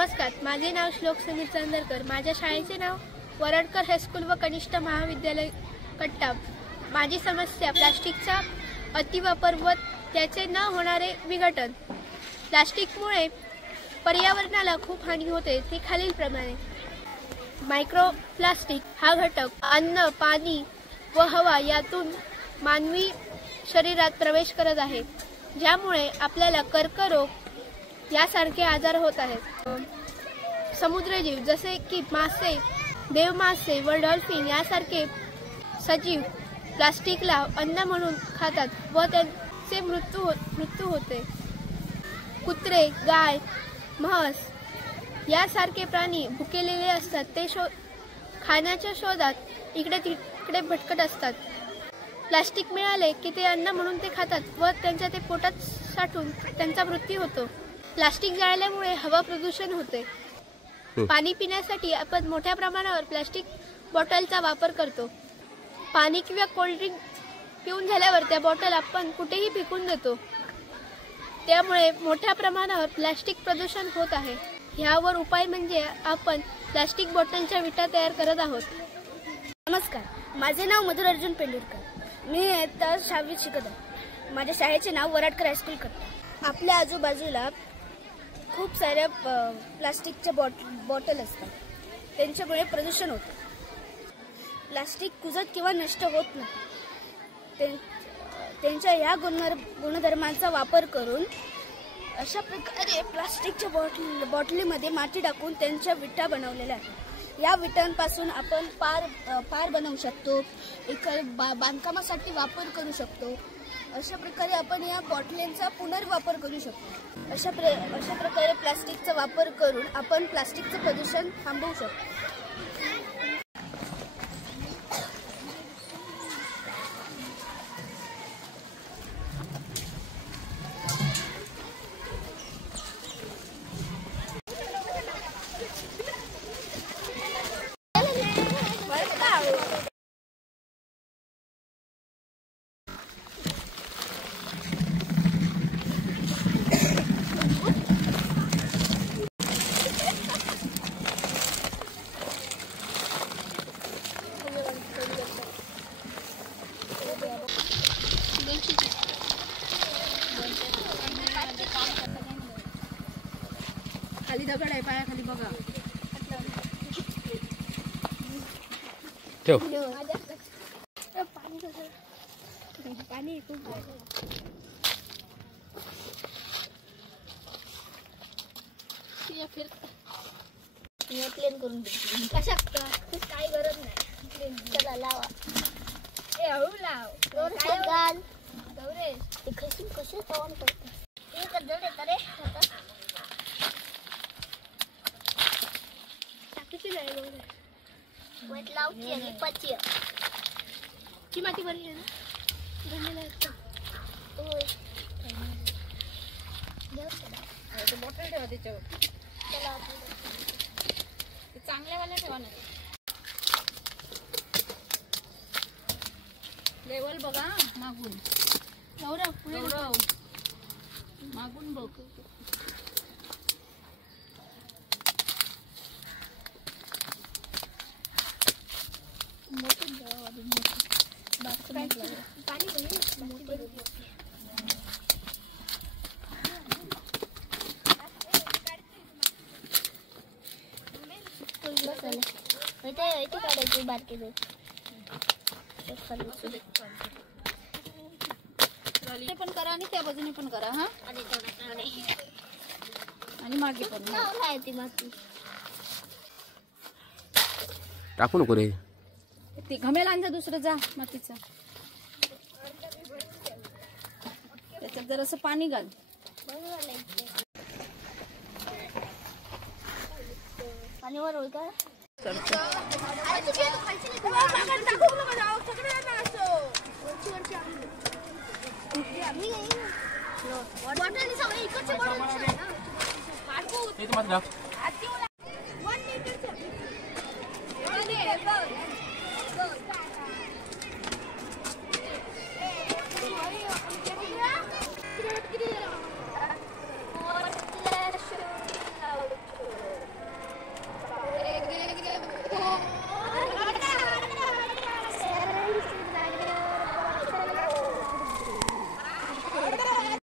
नमस्कार, माझे नाव श्लोक समीर चंदरकर। माझ्या शाळेचे नाव वरडकर हायस्कूल व कनिष्ठ महाविद्यालय कट्टा। माझी समस्या प्लास्टिकचा अतिवापर व त्याचे न होणारे विघटन। प्लास्टिकमुळे पर्यावरणाला खूप हानी होते। ते खालीलप्रमाणे: मायक्रोप्लास्टिक हा घटक अन्न, पाणी व हवा यातून मानवी शरीरात प्रवेश करत आहे, ज्यामुळे आपल्याला कर्करोग यासारखे आजार होत आहेत। समुद्रजीव जसे की मासे, देवमासे व डॉल्फिन यासारखे सजीव प्लास्टिकला अन्न म्हणून खातात व त्यांचे मृत्यू होते। कुत्रे, गाय, म्हस यासारखे प्राणी भुकेलेले असतात। ते खाण्याच्या शोधात इकडे तिकडे भटकत असतात। प्लास्टिक मिळाले की ते अन्न म्हणून ते खातात व त्यांच्या ते पोटात साठून त्यांचा मृत्यू होतो। प्लास्टिक जाळल्यामुळे हवा प्रदूषण होते। पाणी पिण्यासाठी आपण मोठ्या प्रमाणावर प्लास्टिक बॉटलचा वापर करतो। पाणी किंवा कोल्ड्रिंक पिऊन झाल्यावर त्या बॉटल आपण कुठेही फेकून देतो, त्यामुळे मोठ्या प्रमाणावर प्लास्टिक प्रदूषण होत आहे। ह्यावर उपाय म्हणजे आपण प्लास्टिक बॉटलच्या विटा तयार करत आहोत। नमस्कार, माझे नाव मधुर अर्जुन पेंडुरकर। मी इयत्ता 6वीत शिकत आहे। माझ्या शाळेचे नाव वरडकर हायस्कूल कट्टा। आपल्या आजूबाजूला खूप साऱ्या प्लास्टिकच्या बॉटल असतात, त्यांच्यामुळे प्रदूषण होते। प्लास्टिक कुजत किंवा नष्ट होत नाही। त्यांच्या या गुणधर्मांचा वापर करून अशा प्रकारे प्लास्टिकच्या बॉटलीमध्ये माती टाकून त्यांच्या विटा बनवलेल्या आहेत। या विटांपासून आपण पार बनवू शकतो, बांधकामासाठी वापर करू शकतो। अशा प्रकारे आपण या बॉटलींचा पुनर्वापर करू शकतो। अशा प्रकारे प्लास्टिकचा वापर करून आपण प्लास्टिकचं प्रदूषण थांबवू शकतो। खाली दगड आहे, पायाखाली बघा। ठेव। पाणी खूप प्लेन करून कशा काही गरज नाही। चला लावा, हळू लाव। ते कसे ऑन करते हे तर जड येतं रे। वेट लावती आणि पाची ची माती भरली आहे ना, भरलेला असतो। बॉटल ठेवा त्याच्यावर। चला चांगल्यावाल्या ठेवा ना। लेवल बघा मागून, गौरव मागून बघ। काढायची बारकी पण करा आणि त्या बाजूने पण करा। हा, आणि मागे पण ती माती टाकू नको रे, ते घमेला आणजा दुसरं जा मातीचं। त्याच्यात जरासं पाणी घाल। पाणी वर होईल का? हे